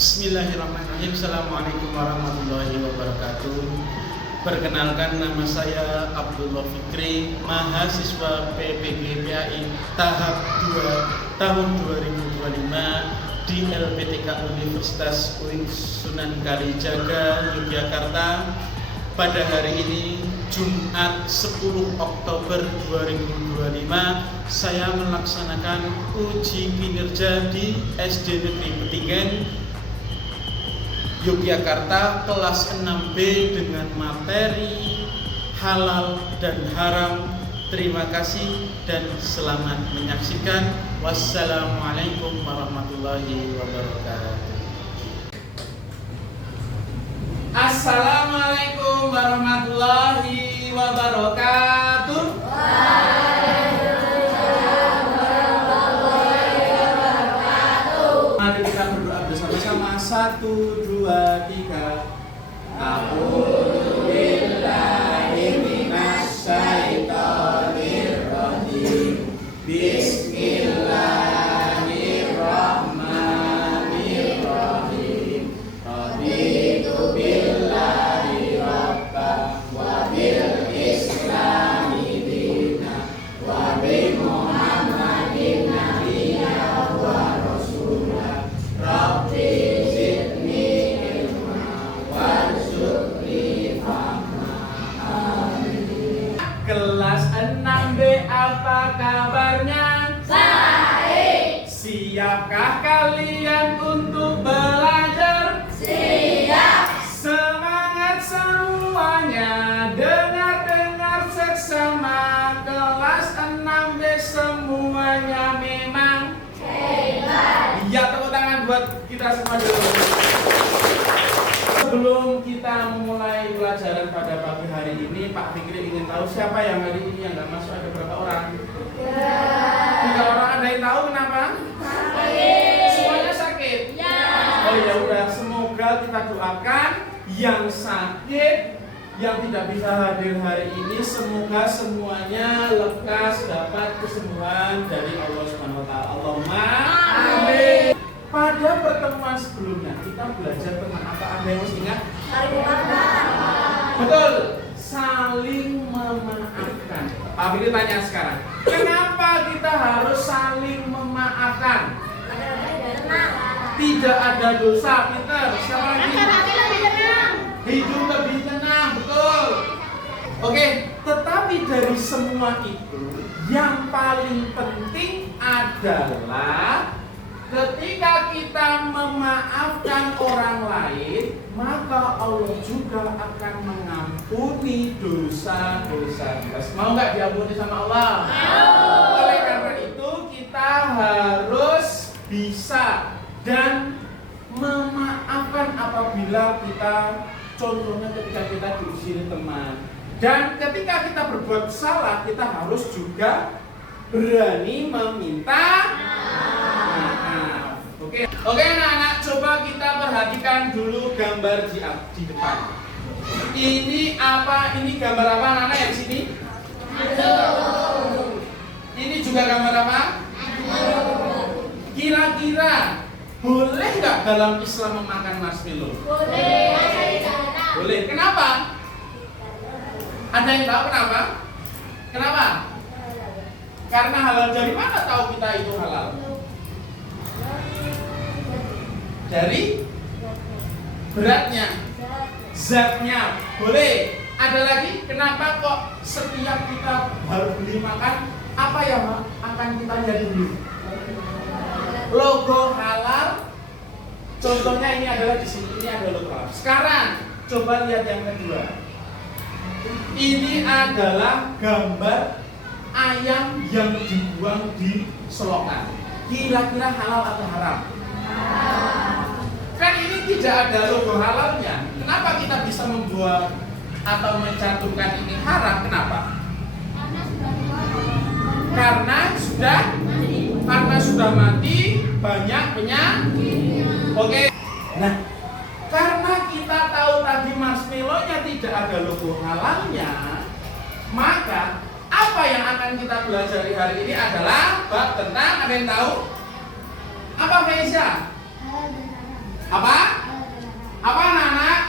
Bismillahirrahmanirrahim. Assalamualaikum warahmatullahi wabarakatuh. Perkenalkan, nama saya Abdullah Fikri, mahasiswa PPG PAI tahap 2 tahun 2025 di LPTK Universitas UIN Sunan Kalijaga, Yogyakarta. Pada hari ini, Jumat 10 Oktober 2025, saya melaksanakan uji kinerja di SD Negeri Betinggen, Yogyakarta, kelas 6B dengan materi halal dan haram. Terima kasih dan selamat menyaksikan. Wassalamualaikum warahmatullahi wabarakatuh. Assalamualaikum warahmatullahi wabarakatuh. Mari kita berdoa bersama-sama. 1, 2, 3. A'udzubillahi minasyaitonirrajim. Bismillahirrahmanirrahim. Raditu billahi rabban wa bil islami dinan wa bi Muhammadin nabiyyan wa rasulah. Rabbi kelas 6B, apa kabarnya? Baik. Siapkah kalian untuk belajar? Siap. Semangat semuanya, dengar-dengar seksama. Kelas 6B semuanya memang Hebat. ya, tepuk tangan buat kita semua dulu. Sebelum kita memulai pelajaran pada pagi hari ini, Pak Fikri ingin tahu siapa yang hari ini yang nggak masuk, ada berapa orang? 3 orang. Ada yang tahu kenapa? Sakit. Semuanya sakit? Ya. Oh ya udah, semoga kita doakan yang sakit, yang tidak bisa hadir hari ini, semoga semuanya lekas dapat kesembuhan dari Allah Subhanahu wa taala. Allahumma amin. Pada pertemuan sebelumnya kita belajar tentang apa? Ada yang masih ingat? Saling memaafkan. Betul, saling memaafkan. Pak Fikri tanya sekarang, kenapa kita harus saling memaafkan? Tidak ada dosa, Peter. Siapa lagi? Hidup lebih tenang, betul. Oke, tetapi dari semua itu, yang paling penting adalah ketika kita memaafkan orang lain, maka Allah juga akan mengampuni dosa-dosa kita. Mau nggak diampuni sama Allah? Mau. Oleh karena itu kita harus bisa dan memaafkan apabila kita, contohnya ketika kita diusir teman. Dan ketika kita berbuat salah, kita harus juga berani meminta maaf. Oke, anak-anak, coba kita perhatikan dulu gambar di depan. Ini apa? Ini gambar apa anak-anak yang sini? Ini juga gambar apa? Kira-kira boleh nggak dalam Islam memakan marshmallow? Boleh. Boleh. Kenapa? Ada yang tahu kenapa? Kenapa? Karena halal. Dari mana tahu kita itu halal? Dari beratnya, zatnya. Boleh. Ada lagi, kenapa kok setiap kita baru beli makan, apa yang akan kita lihat dulu? Logo halal. Contohnya ini adalah di sini, ini ada logo halal. Sekarang coba lihat yang kedua. Ini adalah gambar ayam yang dibuang di selokan. Kira-kira halal atau haram? Kan ini tidak ada logo halalnya. Kenapa kita bisa membuat atau mencantumkan ini haram? Kenapa? Karena sudah mati banyak penyakit. Oke. Nah, karena kita tahu tadi marshmallow-nya tidak ada logo halalnya, maka apa yang akan kita belajar hari ini adalah bab tentang, ada yang tahu? Apa Faiza? Apa? Apa anak-anak?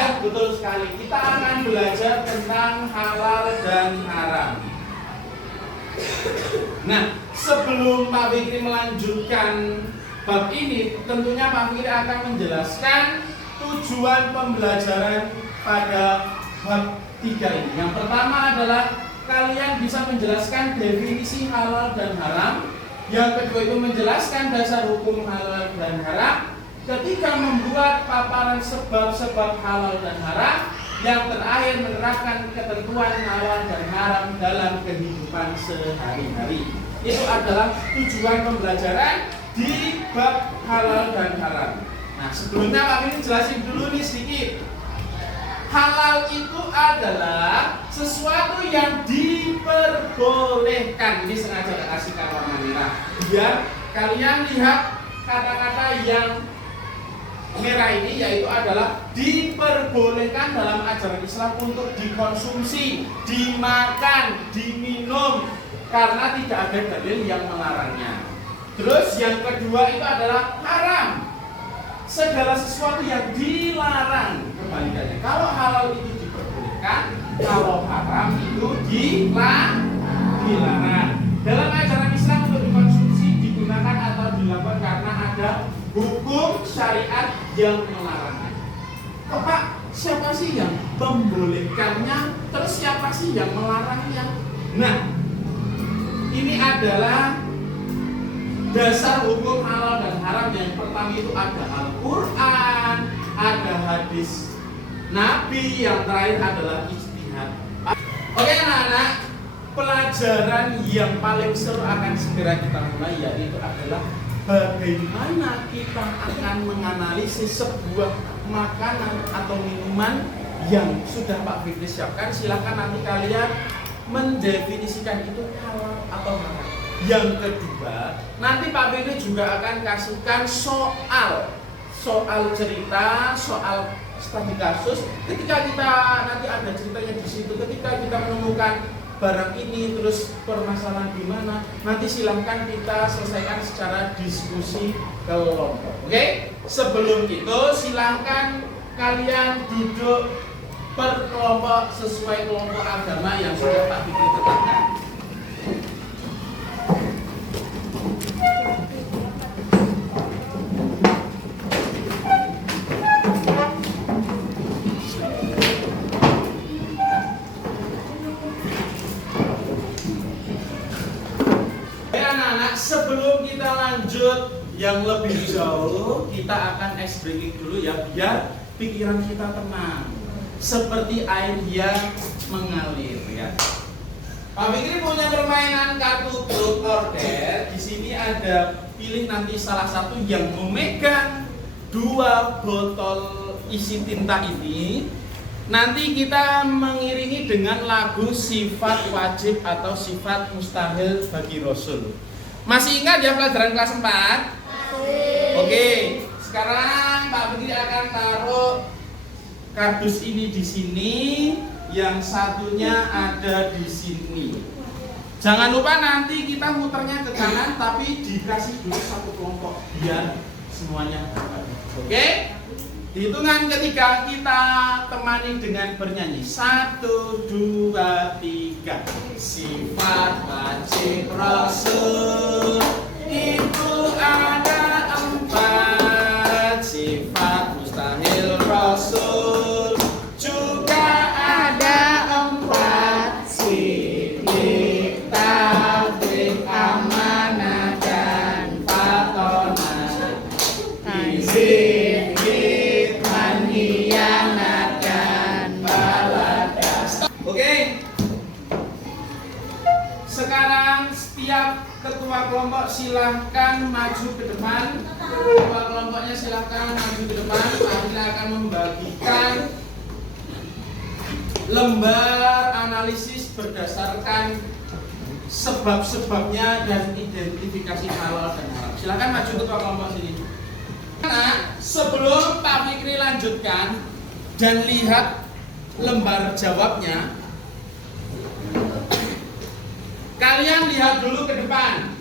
Ya, betul sekali. Kita akan belajar tentang halal dan haram. Nah, sebelum Pak Fikri melanjutkan bab ini, tentunya Pak Fikri akan menjelaskan tujuan pembelajaran pada bab 3 ini. Yang pertama adalah kalian bisa menjelaskan definisi halal dan haram. Yang kedua itu menjelaskan dasar hukum halal dan haram. Ketiga, membuat paparan sebab-sebab halal dan haram. Yang terakhir, menerapkan ketentuan halal dan haram dalam kehidupan sehari-hari. Itu adalah tujuan pembelajaran di bab halal dan haram. Nah, sebelumnya Pak ini jelasin dulu nih sedikit. Halal itu adalah sesuatu yang diperbolehkan. Ini sengaja saya kasih warna merah biar kalian lihat kata-kata yang merah ini, yaitu adalah diperbolehkan dalam ajaran Islam untuk dikonsumsi, dimakan, diminum karena tidak ada dalil yang melarangnya. Terus yang kedua itu adalah haram. Segala sesuatu yang dilarang, kebalikannya. Kalau halal itu diperbolehkan, kalau haram itu dilarang. Dalam ajaran Islam untuk dikonsumsi, digunakan atau dilakukan karena ada hukum syariat yang melarangnya. Kok Pak, siapa sih yang membolehkannya? Terus siapa sih yang melarangnya? Nah, ini adalah dasar hukum halal dan haram. Yang pertama itu ada Al-Quran, ada hadis Nabi, yang terakhir adalah ijtihad. Oke anak-anak, pelajaran yang paling seru akan segera kita mulai, yaitu adalah bagaimana kita akan menganalisis sebuah makanan atau minuman yang sudah Pak Fikri siapkan. Silahkan nanti kalian mendefinisikan itu halal atau haram. Yang kedua, nanti Pak Fikri juga akan kasihkan soal cerita, soal studi kasus. Ketika kita nanti ada ceritanya di situ, ketika kita menemukan barang ini, terus permasalahan di mana, nanti silahkan kita selesaikan secara diskusi kelompok. Oke? Sebelum itu silahkan kalian duduk per kelompok sesuai kelompok agama yang sudah Pak Fikri tetapkan. Sebelum kita lanjut yang lebih jauh, kita akan ice breaking dulu ya, biar pikiran kita tenang, seperti air yang mengalir ya. Pak Fikri punya permainan kartu truth or dare. Di sini ada, pilih nanti salah satu yang memegang 2 botol isi tinta ini. Nanti kita mengiringi dengan lagu sifat wajib atau sifat mustahil bagi Rasul. Masih ingat ya pelajaran kelas 4? Oke, sekarang Pak Fikri akan taruh kardus ini di sini, yang satunya ada di sini. Jangan lupa nanti kita muternya ke kanan, tapi dikasih dulu satu kelompok biar semuanya dapat. Oke? Hitungan ketiga kita temani dengan bernyanyi. 1, 2, 3. Sifat wajib Rasul itu ada 4. Sifat mustahil Rasul juga ada 4. Sidik, tablik, amanah, dan patonah. Izin, hianat, dan baladas. Oke. Sekarang setiap ketua kelompok silahkan maju ke depan. Ketua kelompoknya silahkan maju ke depan. Kita akan membagikan lembar analisis berdasarkan sebab-sebabnya dan identifikasi halal dan haram. Silahkan maju ketua kelompok sini. Nah, sebelum Pak Fikri lanjutkan dan lihat lembar jawabnya, kalian lihat dulu ke depan.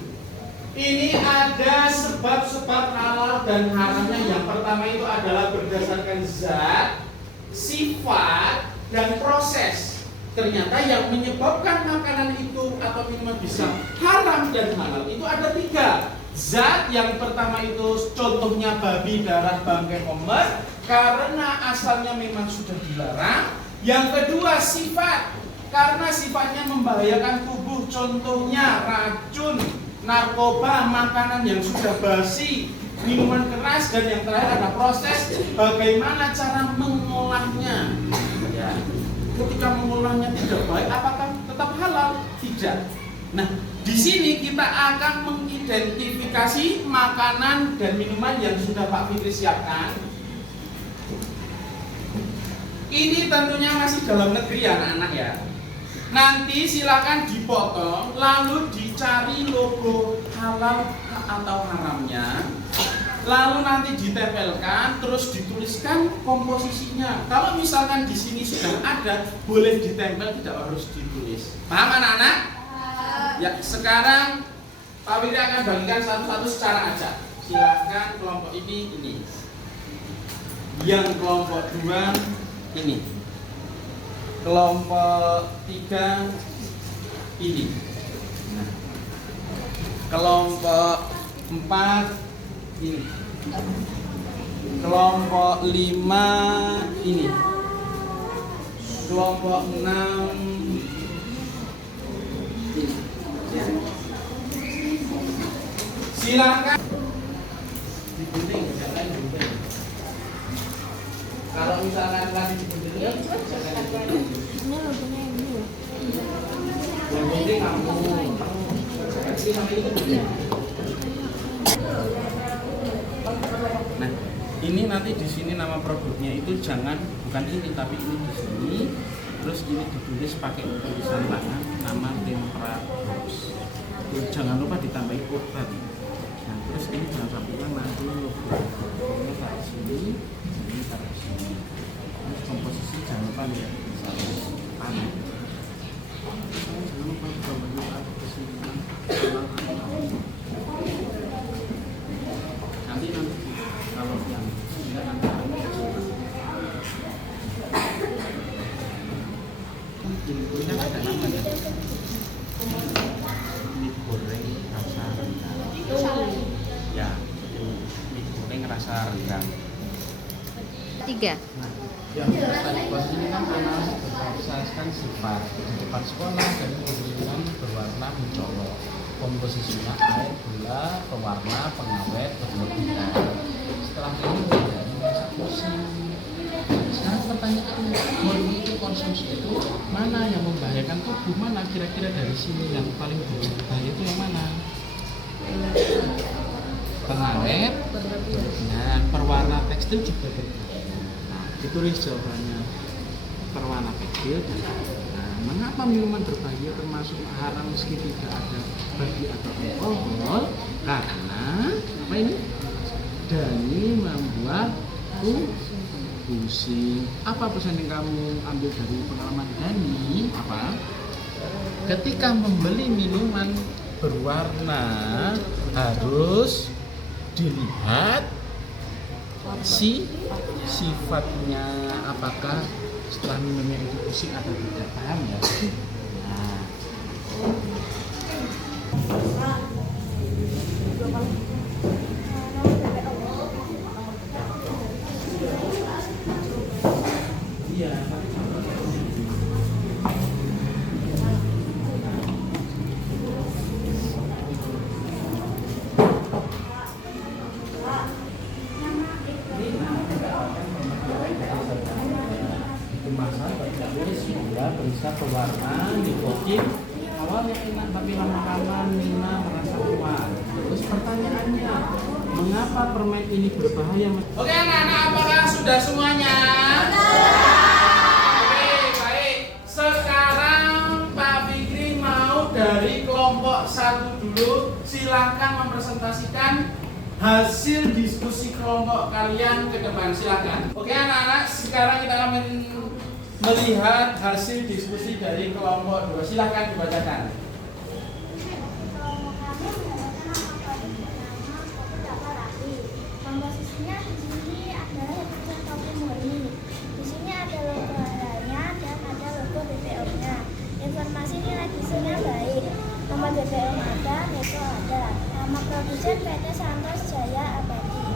Ini ada 10 sebab-sebab halal dan haramnya yang pertama itu adalah berdasarkan zat, sifat, dan proses. Ternyata yang menyebabkan makanan itu atau minuman bisa haram dan halal itu ada 3. Zat yang pertama itu contohnya babi, darah, bangkai, homer, karena asalnya memang sudah dilarang. Yang kedua sifat, karena sifatnya membahayakan tubuh, contohnya racun, narkoba, makanan yang sudah basi, minuman keras, dan yang terakhir ada proses bagaimana cara mengolahnya. Ya. Ketika mengolahnya tidak baik, apakah tetap halal? Tidak. Nah, di sini kita akan mengidentifikasi makanan dan minuman yang sudah Pak Fikri siapkan. Ini tentunya masih dalam negeri ya anak-anak ya. Nanti silakan dipotong, lalu dicari logo halal atau haramnya. Lalu nanti ditempelkan, terus dituliskan komposisinya. Kalau misalkan di sini sudah ada, boleh ditempel, tidak harus ditulis. Paham anak-anak? Ya, sekarang Pak Fikri akan bagikan satu-satu secara acak. Silakan kelompok ini. Yang kelompok 2 ini. Kelompok 3 ini. Nah, kelompok 4 ini. Kelompok 5 ini. Kelompok 6 ini. Silakan digunting, jangan digunting. Kalau misalkan lagi digunting, jangan digunting. Yang penting kamu. Nah, ini nanti di sini nama produknya itu bukan ini tapi ini di sini. Terus ini ditulis pakai tulisan tangan nama Tempra Box. Jangan lupa ditambahin kode tadi. Nah, terus ini jangan sampai nanti logo ini taruh sini, ini taruh sini. Terus komposisi jangan lupa lihat harus panen. Jangan lupa tambahnya ke sini. Nanti kalau yang tidak nanti ini ada namanya mie goreng rasa rendang. Ya, mie goreng rasa rendang. 3. Nah, yang tadi bos ini kan karena berdasarkan sifat di depan sekolah dan kemudian berwarna mencolok. Komposisinya air, gula, pewarna, pengawet, berlebihan. Setelah ini menjadi masak musim. Sekarang pertanyaannya, itu konsumsi itu mana yang membahayakan tubuh, mana kira-kira dari sini yang paling berbahaya itu yang mana? Pengawet, nah, perwarna tekstil juga berbahaya. Nah, ditulis jawabannya perwarna tekstil dan nah, mengapa minuman berbahaya termasuk haram meski tidak ada babi atau alkohol? Karena apa ini? Dani membuat pusing. Apa pesan yang kamu ambil dari pengalaman Dani? Apa? Ketika membeli minuman berwarna harus dilihat sifatnya, apakah setelah minumnya itu pusing atau tidak. Paham ya? Nah. Bisa pewarna, nikotin, awalnya enak tapi lama-lama Nina merasa kuat. Terus pertanyaannya, mengapa permen ini berbahaya? Oke anak-anak, apakah sudah semuanya? Oke, baik. Sekarang Pak Fikri mau dari kelompok 1 dulu. Silahkan mempresentasikan hasil diskusi kelompok kalian ke depan. Silahkan. Oke anak-anak, sekarang kita akan melihat hasil diskusi dari kelompok 2. Silahkan dibacakan. Produsen PT Santos Jaya Abadi.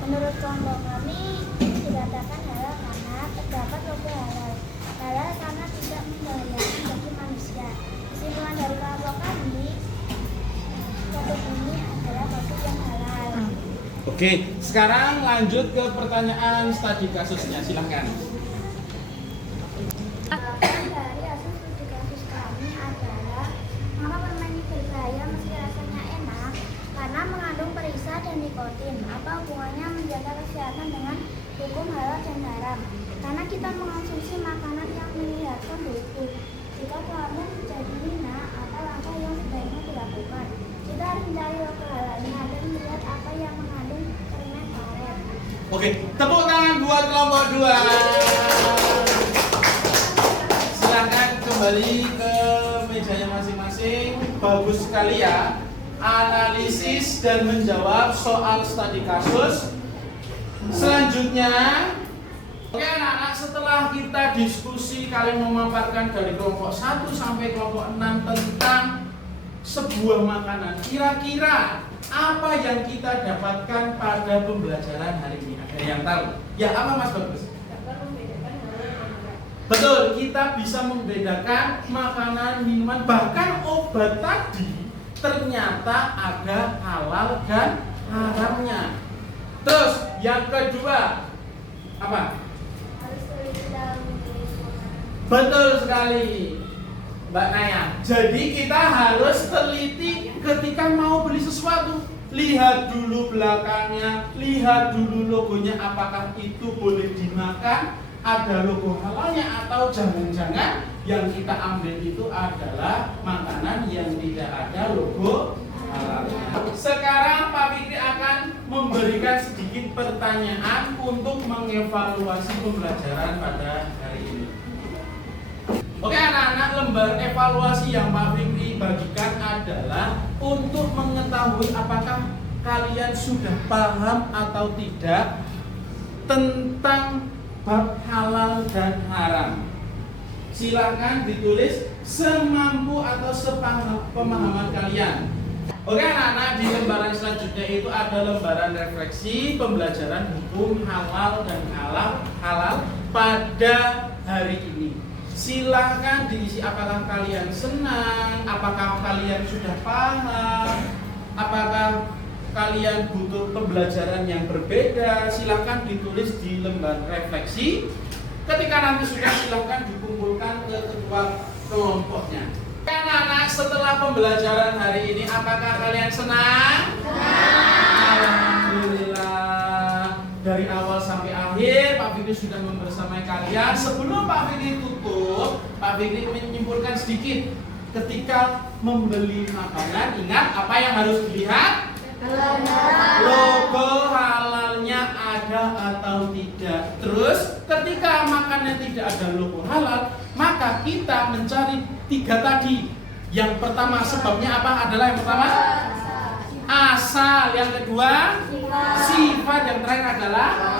Menurut kelompok kami, dikatakan halal karena terdapat logo halal. Halal karena tidak membahayakan bagi manusia. Kesimpulan dari kelompok kami, produk ini adalah produk yang halal. Oke, sekarang lanjut ke pertanyaan studi kasusnya, silahkan. Dari hasil studi kasus kami adalah mengapa permen ini berbahaya meski rasanya enak karena mengandung perisa dan nikotin. Apa hubungannya menjaga kesehatan dengan hukum halal dan haram? Karena kita mengonsumsi makanan yang menyehatkan tubuh. Jika kamu menjadi hina, apa langkah yang sebaiknya dilakukan? Kita harus mencari logo halalnya dan melihat apa yang mengandung permen karet. Oke, tepuk tangan buat kelompok 2. Silahkan kembali ke mejanya masing-masing. Bagus sekali ya, analisis dan menjawab soal studi kasus. Selanjutnya, oke anak-anak, setelah kita diskusi, kalian memaparkan dari kelompok 1 sampai kelompok 6 tentang sebuah makanan. Kira-kira apa yang kita dapatkan pada pembelajaran hari ini? Ada yang tahu? Ya, apa Mas Bagus? Betul, kita bisa membedakan makanan, minuman, bahkan obat tadi ternyata ada halal dan haramnya. Terus yang kedua apa? Harus teliti dalam memilih makanan. Betul sekali Mbak Naya. Jadi kita harus teliti ketika mau beli sesuatu. Lihat dulu belakangnya, lihat dulu logonya, apakah itu boleh dimakan, ada logo halalnya, atau jangan-jangan yang kita ambil itu adalah makanan yang tidak ada logo halalnya. Sekarang Pak Fikri akan memberikan sedikit pertanyaan untuk mengevaluasi pembelajaran pada hari ini. Oke anak-anak, lembar evaluasi yang Pak Fikri bagikan adalah untuk mengetahui apakah kalian sudah paham atau tidak tentang bab halal dan haram. Silakan ditulis semampu atau sepemahaman kalian. Oke anak-anak, di lembaran selanjutnya itu ada lembaran refleksi pembelajaran hukum halal dan halal pada hari ini. Silahkan diisi apakah kalian senang, apakah kalian sudah paham, apakah kalian butuh pembelajaran yang berbeda. Silahkan ditulis di lembar refleksi. Ketika nanti sudah, silahkan dikumpulkan ke ketua kelompoknya. Anak-anak, setelah pembelajaran hari ini, apakah kalian senang? Alhamdulillah. Dari awal sampai akhir, Pak Fikri sudah membersamai kalian. Sebelum Pak Fikri tutup, Pak Fikri menyimpulkan sedikit. Ketika membeli makanan, ingat apa yang harus dilihat? Logo halalnya ada atau tidak. Terus ketika makanan tidak ada logo halal, maka kita mencari 3 tadi. Yang pertama sebabnya apa? Adalah yang pertama asal, yang kedua sifat, yang terakhir adalah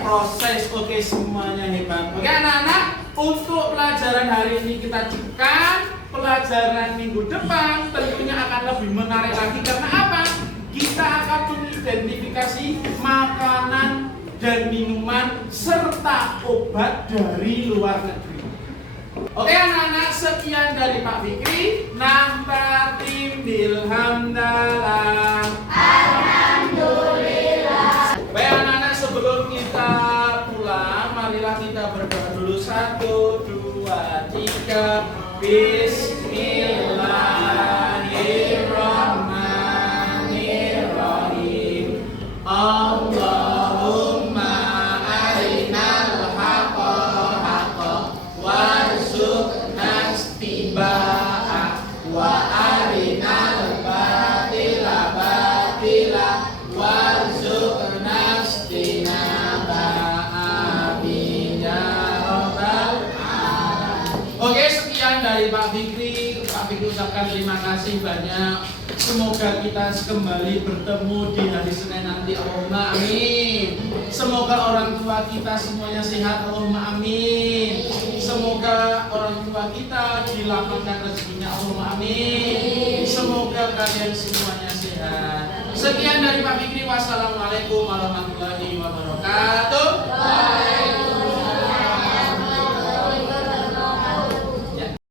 proses. Oke, semuanya hebat. Oke anak-anak, untuk pelajaran hari ini kita cukupkan. Pelajaran minggu depan tentunya akan lebih menarik lagi. Karena apa? Kita akan mengidentifikasi makanan dan minuman serta obat dari luar negeri. Oke anak-anak, sekian dari Pak Fikri. Nahtatim bilhamdalah. Alhamdulillah. Baik anak-anak, sebelum kita pulang, marilah kita berdoa dulu. 1, 2, 3. Bismillahirrahmanirrahim. Allahumma arinal haqqa haqqa warzuqna ittiba'ah wa arinal batila batila warzuqna ijtinabah. Amin ya rabbal alamin. Oke, sekian dari Pak Fikri. Pak Fikri ucapkan terima kasih banyak. Semoga kita kembali bertemu di hari Senin nanti. Allahumma amin. Semoga orang tua kita semuanya sehat. Allahumma amin. Semoga orang tua kita dilapangkan rezekinya. Allahumma amin. Semoga kalian semuanya sehat. Sekian dari Pak Fikri. Wassalamualaikum warahmatullahi wabarakatuh.